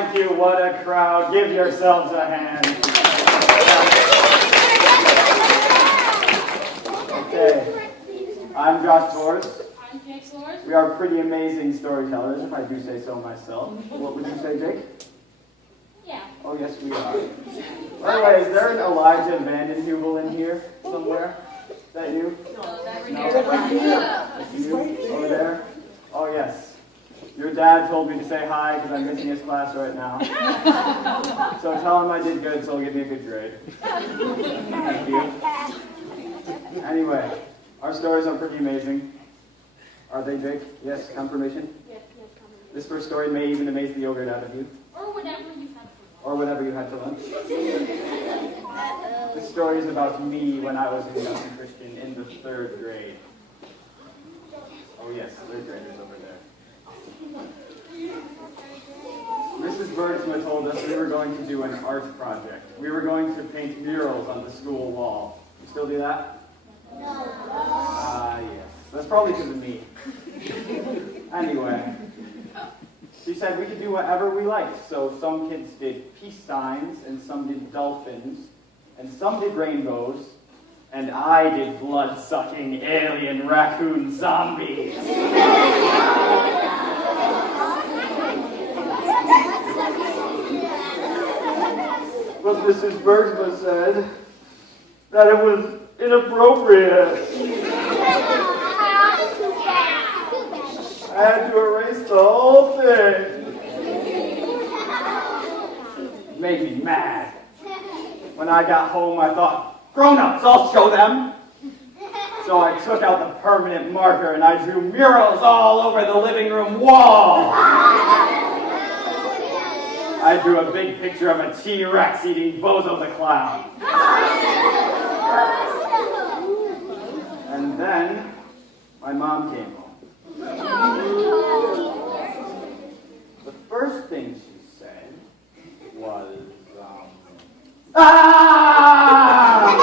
thank you. What a crowd. Give yourselves a hand. Okay. I'm Josh Torres. I'm Jake Torres. We are pretty amazing storytellers, if I do say so myself. What would you say, Jake? Yeah. Oh, yes, we are. By the way, is there an Elijah Vandenheuvel in here somewhere? Is that you? No, that's You? Over there? Oh, yes. Your dad told me to say hi because I'm missing his class right now. So tell him I did good so he'll give me a good grade. Thank you. Anyway, our stories are pretty amazing. Are they, Jake? Yes, confirmation? Yes, This first story may even amaze the yogurt out of you. or whatever you have for Or whatever you had for lunch. This story is about me when I was a young Christian in the 3rd grade. Oh yes, 3rd graders over there. Mrs. Bergsma told us we were going to do an art project. We were going to paint murals on the school wall. You still do that? Yes. That's probably because of me. Anyway. She said we could do whatever we liked. So some kids did peace signs, and some did dolphins, and some did rainbows, and I did blood-sucking alien raccoon zombies. But Mrs. Bergsma said that it was inappropriate. I had to erase the whole thing. It made me mad. When I got home, I thought, grown-ups, I'll show them. So I took out the permanent marker and I drew murals all over the living room wall. I drew a big picture of a T-Rex eating Bozo the Clown. And then my mom came home. The first thing she said was, ah!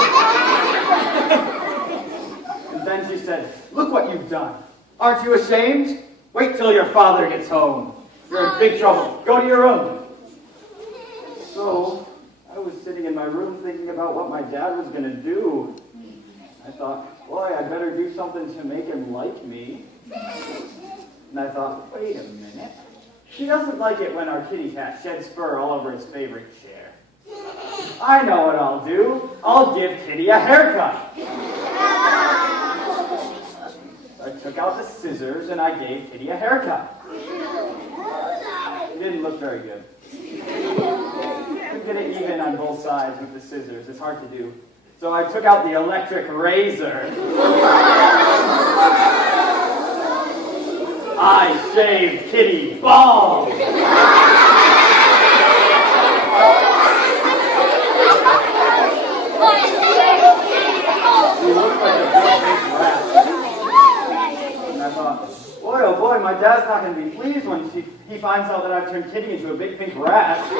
And then she said, look what you've done. Aren't you ashamed? Wait till your father gets home. You're in big trouble. Go to your room. So, I was sitting in my room thinking about what my dad was going to do. I thought, boy, I'd better do something to make him like me. And I thought, wait a minute. She doesn't like it when our kitty cat sheds fur all over its favorite chair. I know what I'll do. I'll give Kitty a haircut. I took out the scissors and I gave Kitty a haircut. It didn't look very good. To get it even on both sides with the scissors, it's hard to do. So I took out the electric razor. I shaved Kitty bald. She looked like a big rat. And I thought, boy, oh boy, my dad's not going to be pleased when he finds out that I've turned Kitty into a big pink rat. I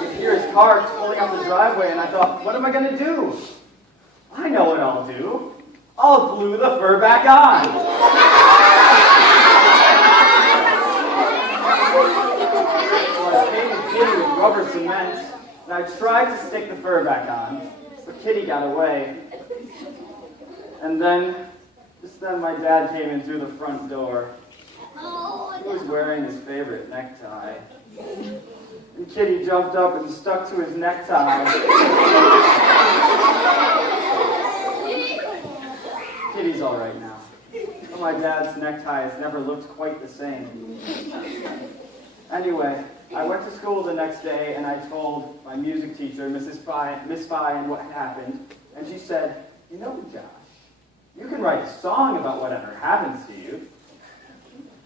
could hear his car pulling up the driveway, and I thought, what am I going to do? I know what I'll do. I'll glue the fur back on. So I painted Kitty with rubber cement, and I tried to stick the fur back on, but Kitty got away. And then, just then my dad came in through the front door. He was wearing his favorite necktie. And Kitty jumped up and stuck to his necktie. Kitty's all right now. But my dad's necktie has never looked quite the same. Anyway, I went to school the next day and I told my music teacher, Miss Fine, what happened. And she said, you know, Josh, you can write a song about whatever happens to you.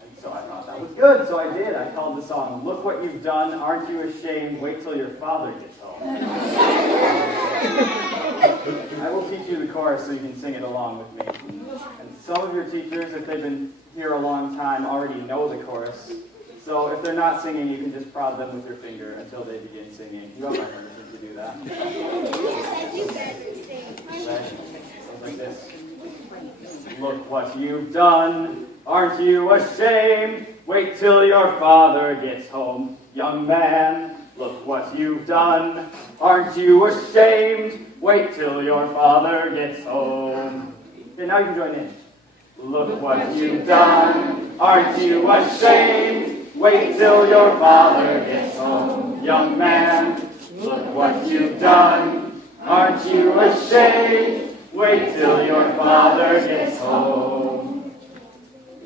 And so I thought that was good, so I did. I called the song, Look What You've Done, Aren't You Ashamed, Wait Till Your Father Gets Home. I will teach you the chorus so you can sing it along with me. And some of your teachers, if they've been here a long time, already know the chorus. So if they're not singing, you can just prod them with your finger until they begin singing. You have my permission to do that. Right? Like this. Look what you've done. Aren't you ashamed? Wait till your father gets home. Young man, look what you've done. Aren't you ashamed? Wait till your father gets home. Okay, now you can join in. Look what you've done. Aren't you ashamed? Wait till your father gets home. Young man, look what you've done. Aren't you ashamed? Wait till your father gets home.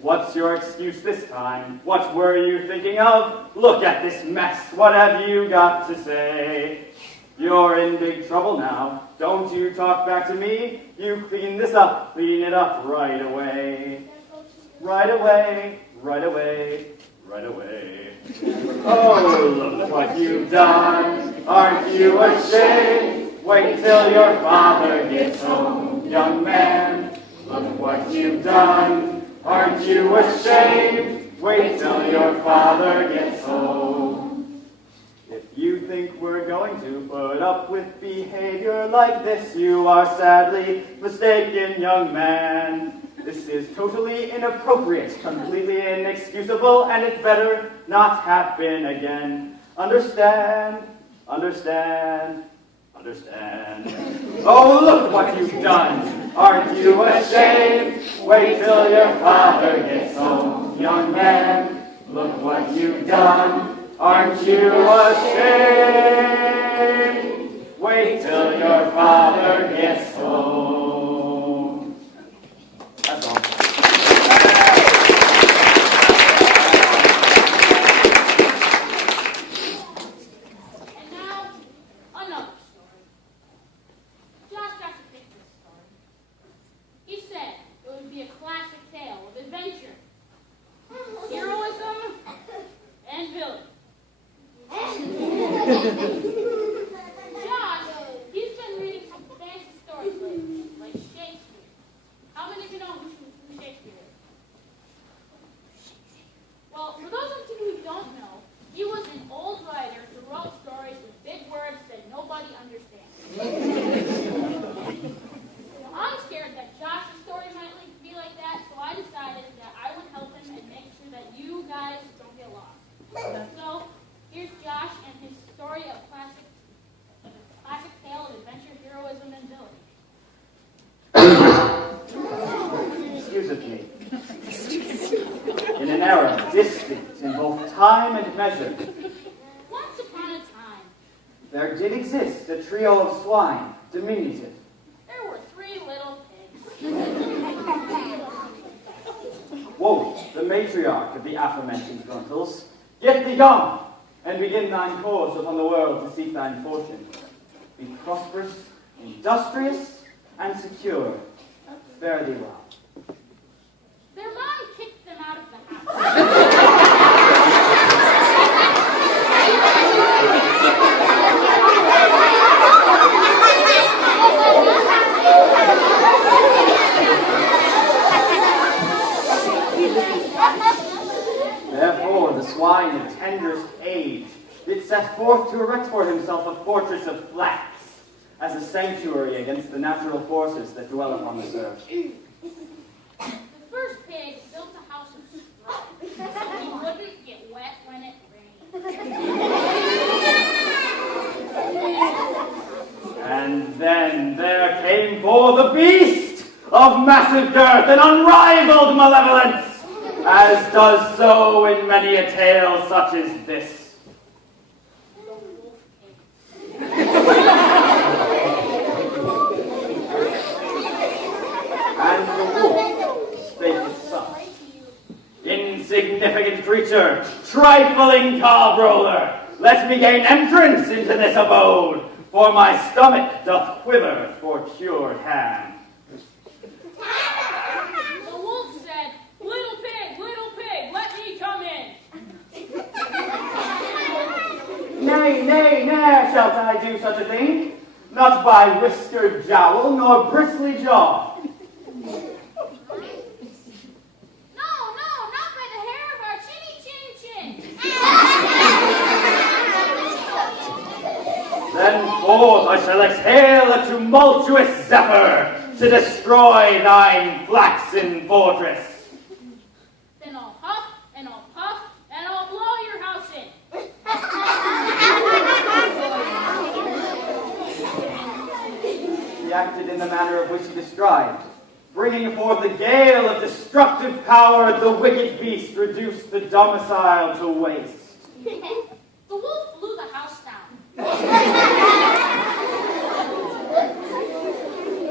What's your excuse this time? What were you thinking of? Look at this mess. What have you got to say? You're in big trouble now. Don't you talk back to me. You clean this up. Clean it up right away. Right away. Right away. Right away. Oh, look what you've done. Aren't you ashamed? Wait till your father gets home. Young man, look what you've done. Aren't you ashamed? Wait till your father gets home. If you think we're going to put up with behavior like this, you are sadly mistaken, young man. This is totally inappropriate, completely inexcusable, and it better not happen again. Understand? Understand? Understand? Oh, look what you've done. Aren't you ashamed? Wait till your father gets home. Young man, look what you've done. Aren't you ashamed? Wait till your father gets home. That's all. And now, another story. Josh got to pick this story. He said it would be a classic tale of adventure, heroism, and villainy. Josh, he's been reading some fancy stories lately, like Shakespeare. How many of you know who Shakespeare is? Well, for those of you who don't know, he was an old writer who wrote stories with big words that nobody understands. Now, I'm scared that Josh's story might be like that, so I decided that I would help him and make sure that you guys don't get lost. So, here's Josh and his story of classic tale of adventure, heroism, and villainy. Excuse me. In an era distinct in both time and measure, Once upon a time, there did exist a trio of swine, diminutive. there were 3 little pigs. Woe, the matriarch of the aforementioned Gruntles, get thee gone, and begin thine course upon the world to seek thine fortune. Be prosperous, industrious, and secure. Fare thee well. Their mom kicked them out of the house. Therefore, the swine of tenderest age did set forth to erect for himself a fortress of flax, as a sanctuary against the natural forces that dwell upon this earth. The first pig built a house of straw, so he wouldn't get wet when it rained. And then there came forth a beast of massive girth and unrivaled malevolence, as does so in many a tale such as this. The wolf pig. And the wolf spake as such. Insignificant creature, trifling cob roller, let me gain entrance into this abode, for my stomach doth quiver for cured ham. The wolf said, little pig, let me come in. Nay, nay, ne'er shalt I do such a thing, not by whiskered jowl nor bristly jaw. No, not by the hair of our chinny chin chin. Then forth I shall exhale a tumultuous zephyr to destroy thine flaxen fortress. in the manner of which he described. Bringing forth a gale of destructive power, the wicked beast reduced the domicile to waste. The wolf blew the house down.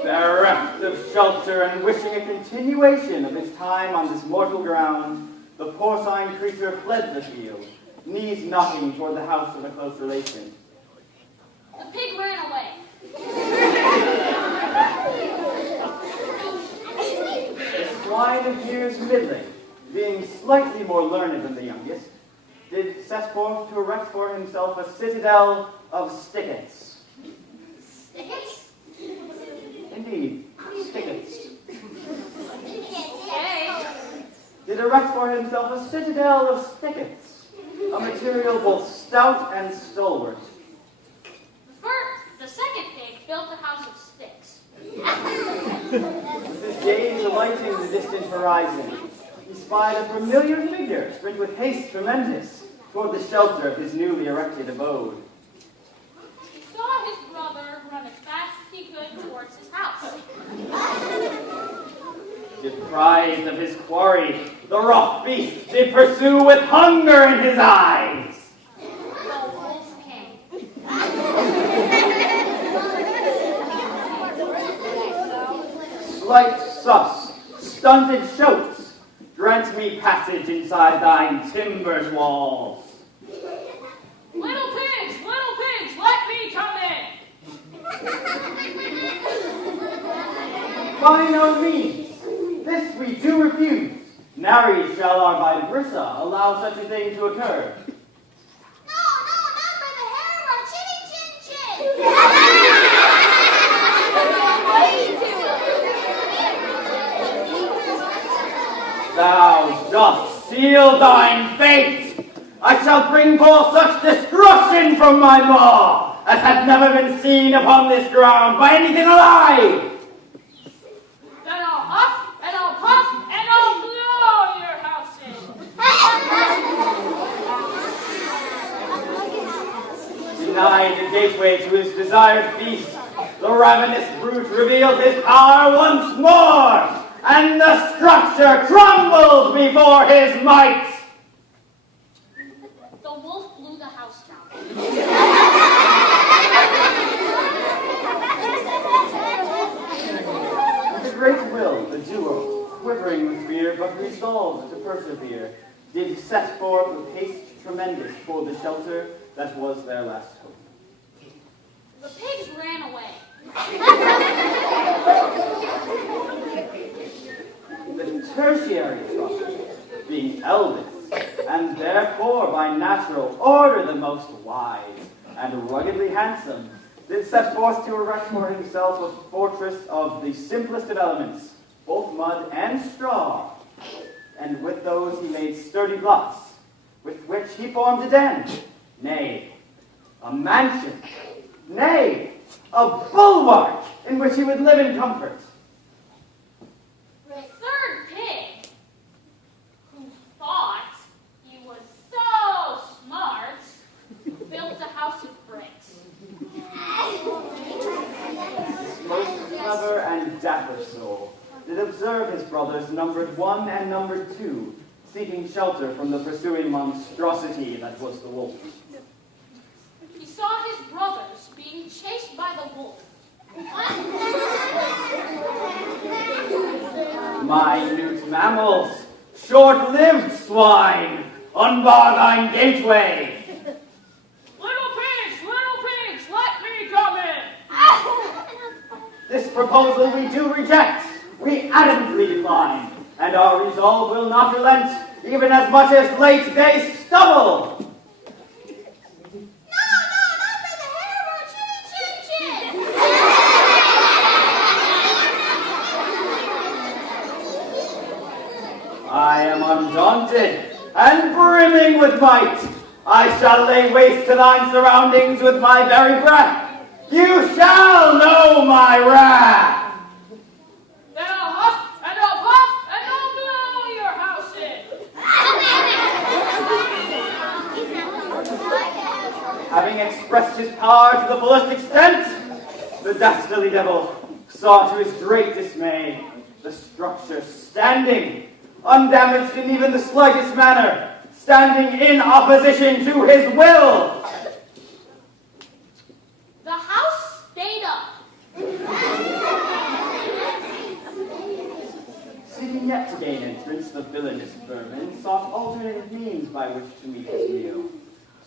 Bereft of shelter and wishing a continuation of his time on this mortal ground, the porcine creature fled the field, knees knocking toward the house of a close relation. The pig ran away. The swine of years middling, being slightly more learned than the youngest, did set forth to erect for himself a citadel of stickets. Stickets? Indeed, stickets. Okay. Did erect for himself a citadel of stickets, a material both stout and stalwart. The second pig built a house of sticks. With his gaze alighting the distant horizon, he spied a familiar figure sprint with haste tremendous toward the shelter of his newly erected abode. He saw his brother run as fast as he could towards his house. Deprived of his quarry, the rough beast did pursue with hunger in his eyes. The wolf came. Slight sus, stunted shouts, grant me passage inside thine timbered walls. Little pigs, let me come in. By no means. This we do refuse. Nary shall our vibrissa allow such a thing to occur. No, not for the hair of our chinny chin chin. Thou dost seal thine fate. I shall bring forth such destruction from my maw as had never been seen upon this ground by anything alive. Then I'll huff, and I'll puff, and I'll blow your house in. Denied the gateway to his desired feast, the ravenous brute revealed his power once more, and the structure crumbled before his might. The wolf blew the house down. With a great will, the duo, quivering with fear, but resolved to persevere, did set forth with haste tremendous for the shelter that was their last hope. The pigs ran away. The tertiary trunk, being eldest, and therefore by natural order the most wise, and ruggedly handsome, did set forth to erect for himself a fortress of the simplest of elements, both mud and straw, and with those he made sturdy blocks, with which he formed a den, nay, a mansion, nay, a bulwark in which he would live in comfort. The third pig, who thought he was so smart, built a house of bricks. Most clever and dapper soul, did observe his brothers numbered 1 and numbered 2, seeking shelter from the pursuing monstrosity that was the wolf. He saw his brothers being chased by the wolf. Minute mammals, short-lived swine, unbar thine gateway. Little pigs, let me come in. This proposal we do reject, we adamantly decline, and our resolve will not relent, even as much as late day stubble. No, not for the hair of our chinny chin chin. I am undaunted and brimming with might. I shall lay waste to thine surroundings with my very breath. You shall know my wrath. Then I'll huff, and I'll puff, and I'll blow your house in. Having expressed his power to the fullest extent, the dastardly devil, saw to his great dismay the structure standing, undamaged in even the slightest manner, standing in opposition to his will. The house stayed up. Seeking yet to gain entrance, the villainous vermin sought alternative means by which to meet his meal.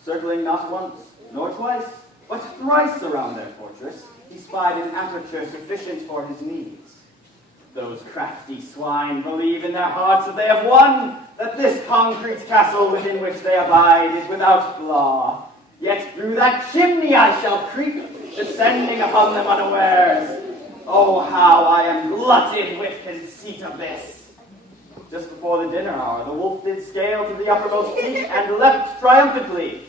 Circling not once, nor twice, but thrice around their fortress, he spied an aperture sufficient for his needs. Those crafty swine believe in their hearts that they have won, that this concrete castle within which they abide is without flaw. Yet through that chimney I shall creep, descending upon them unawares. Oh, how I am glutted with conceit of this. Just before the dinner hour, the wolf did scale to the uppermost peak and leapt triumphantly.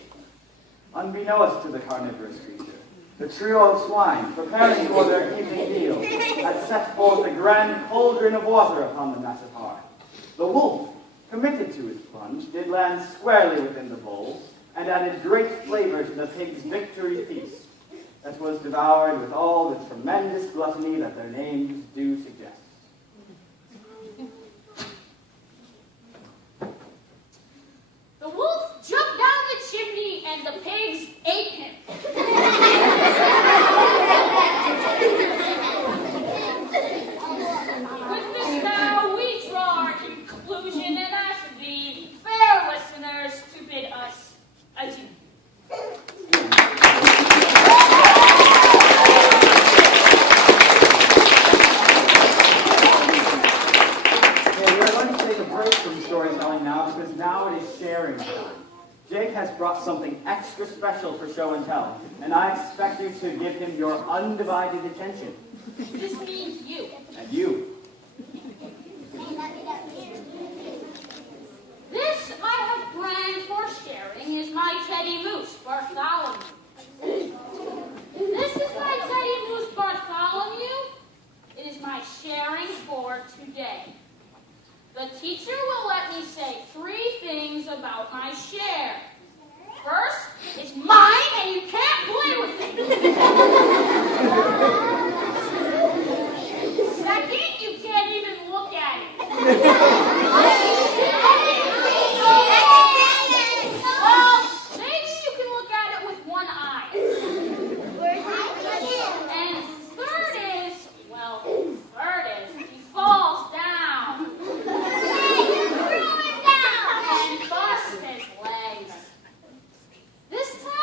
Unbeknownst to the carnivorous creature, the trio of swine, preparing for their evening meal, had set forth a grand cauldron of water upon the massive hearth. The wolf, committed to his plunge, did land squarely within the bowl, and added great flavor to the pig's victory feast, that was devoured with all the tremendous gluttony that their names do suggest. The wolf jumped down the chimney and the pigs ate him. With this now we draw our conclusion and ask thee, fair listeners, to bid us adieu. Storytelling now, because now it is sharing time. Jake has brought something extra special for show and tell, and I expect you to give him your undivided attention. This means you. And you. This I have planned for sharing is my Teddy Moose, Bartholomew. This is my Teddy Moose, Bartholomew. It is my sharing for today. The teacher will let me say 3 things about my share. First, it's mine and you can't play with it. Second, you can't even look at it. Well, maybe you can look at it with one eye. And third is, he falls down. And bust his legs. This time